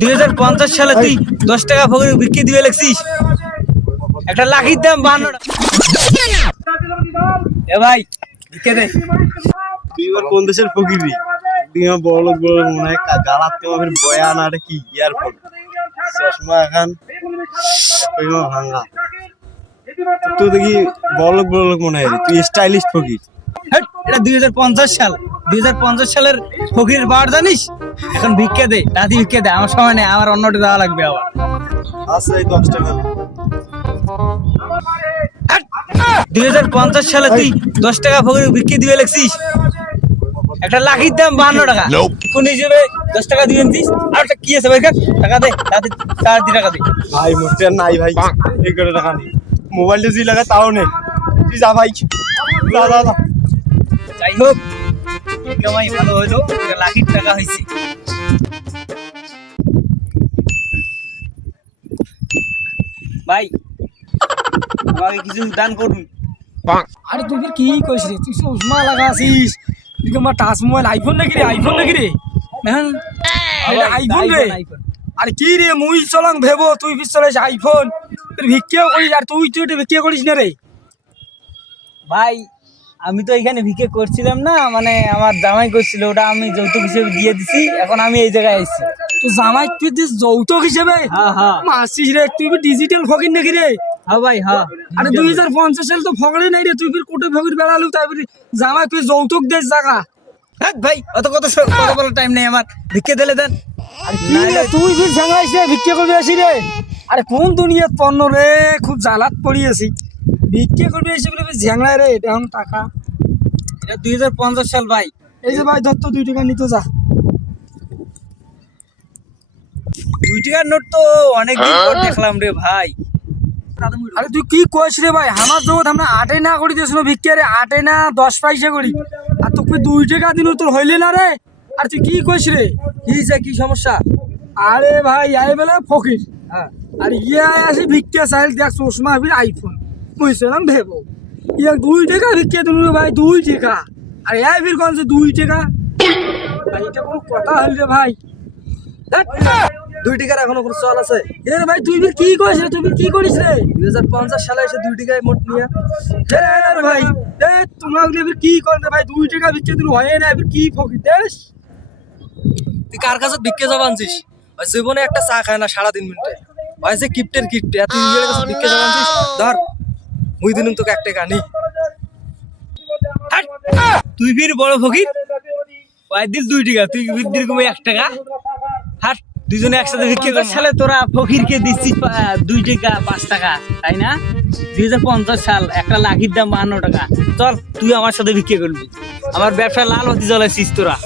দুই হাজার পঞ্চাশ সালে তুই দশ টাকা ফকির বিক্রি দিবে লাগছিস একটা লাখির দাম বান্ন এ ভাই বিকে দে। তুই এবার কোন দেশের ফকিরি তুই আমার বড় লোক বড় লোক মনে হয় গালার তো আমার বয়া না এটা কি ইয়ারফোন চশমা এখন ওই ভাঙা। তুই দেখি বড় লোক বড় লোক মনে হয়। তুই স্টাইলিশ ফকির এটা দুই হাজার পঞ্চাশ সাল। দুই হাজার পঞ্চাশ সালের ফকিরের বার জানিস? এখন ভিক্ষে দে দাদি ভিক্ষে দে আমার সময় নেই আমার অন্যটা দেওয়া লাগবে আবার। আছে এই দশ টাকা। দুই হাজার পঞ্চাশ সালে তুই দশ টাকা ফকির বিক্রি দিবে লাগছিস একটা লাখির দাম বান্ন টাকা। কোন হিসেবে দশ টাকা দিবেন দিস আর একটা কি আছে ভাই টাকা দে দাদি চার দি টাকা দে। ভাই মোটে নাই ভাই। এই করে টাকা নেই। মোবাইলটা যদি লাগে তাও নেই। তুই যা ভাই। যা যা যা। যাই হোক কামাই ভালো হইল লাখির টাকা হয়েছে। ভাই আমাকে কিছু দান করুন। আরে তুই কি কইস রে? তুই চশমা লাগাছিস তুই আমার টাচ মোবাইল আইফোন নাকি রে? আইফোন নাকি রে? হ্যাঁ আইফোন রে? আইফোন আরে কি রে মুই চলাং ভেবো তুই চলেছ আইফোন তুই ভিক্ষেও করিস আর তুই তুই এটা ভিক্ষে করিস না রে? ভাই আমি তো এখানে ভিকে করছিলাম না মানে আমার জামাই করছিল ওটা আমি যৌতুক হিসেবে দিয়ে দিছি এখন আমি এই জায়গায় এসেছি তুই জামাই তুই দিস যৌতুক হিসেবে? হ্যাঁ হ্যাঁ। মাসিস রে তুই ডিজিটাল ফকির নাকি রে? হ্যাঁ ভাই হ্যাঁ। আরে দুই হাজার পঞ্চাশ সাল তো ফকরে নাই রে তুই ফির কোটে ফকির বেড়ালু তাই জামাই তুই যৌতুক দেশ জায়গা হ্যাঁ ভাই অত কত কত বড় টাইম নেই আমার। ভিক্ষে দিলে দেন। তুই ফির ঝাঙ্গাইস রে ভিক্ষে করবি আসি রে? আরে কোন দুনিয়াত পণ্য রে খুব জ্বালাত পড়ি আছি ভিক্ষে করবি এসে বলে ঝ্যাংলায় রে, এটা এখন টাকা। এটা দুই হাজার পঞ্চাশ সাল ভাই। এই যে ভাই দত্ত দুই টাকা নিতে যা। দুই টাকার নোট তো অনেকদিন পর দেখলাম রে ভাই। আরে তুই কি কইস রে ভাই, আমার জগৎ আমরা আটে না করি দিয়েছিল ভিক্ষে রে আটে না দশ পয়সা করি। আর তোকে দুই টাকা দিন তোর হইলে না রে। আর তুই কি কইস রে, কি যে কি সমস্যা। আরে ভাই আই বেলা ফকির। হ্যাঁ আর ইয়ে আসে ভিক্ষে চাইল, দেখ চশমা আইফোন বুঝছিলাম ভেবো। ইয়ে দুই টাকা ভিক্ষে দিল রে ভাই? দুই টাকা। আর এই কোন যে দুই টাকা। ভাই, এটা কোনো কথা হল রে ভাই। দুই টাকার এখনও কোনো চল আছে। এ ভাই, তুই ফির কি করিস রে? তুই কি করিস রে? দুই হাজার পঞ্চাশ সালে এসে দুই টাকায় মোট নিয়ে। রে ভাই, এ, তোমরা ফির কি করেন রে ভাই? দুই টাকা ভিক্ষে দিল হয় না। ফির কি ফকির? দেশ। তুই কার কাছে ভিক্ষে জমা আনছিস জীবনে একটা চা খায় না সারা তিন মিনিটে। ওই যে কিপ্টের কিপ্ট। এত ভিক্ষে জমা আনছিস ধর। মুই দিন তোকে একটা গানি তুই ফির বড় ফকির? ওই দিস দুই টাকা তুই বৃদ্ধির কমে এক টাকা। হাট দুজনে একসাথে ভিক্ষে কর সালে তোরা ফকিরকে দিচ্ছিস দুই টাকা পাঁচ টাকা তাই না? দুই হাজার পঞ্চাশ সাল একটা লাখির দাম বাহান্ন টাকা। চল তুই আমার সাথে ভিক্ষে করবি। আমার ব্যবসা লাল হতে জ্বলাইছিস তোরা।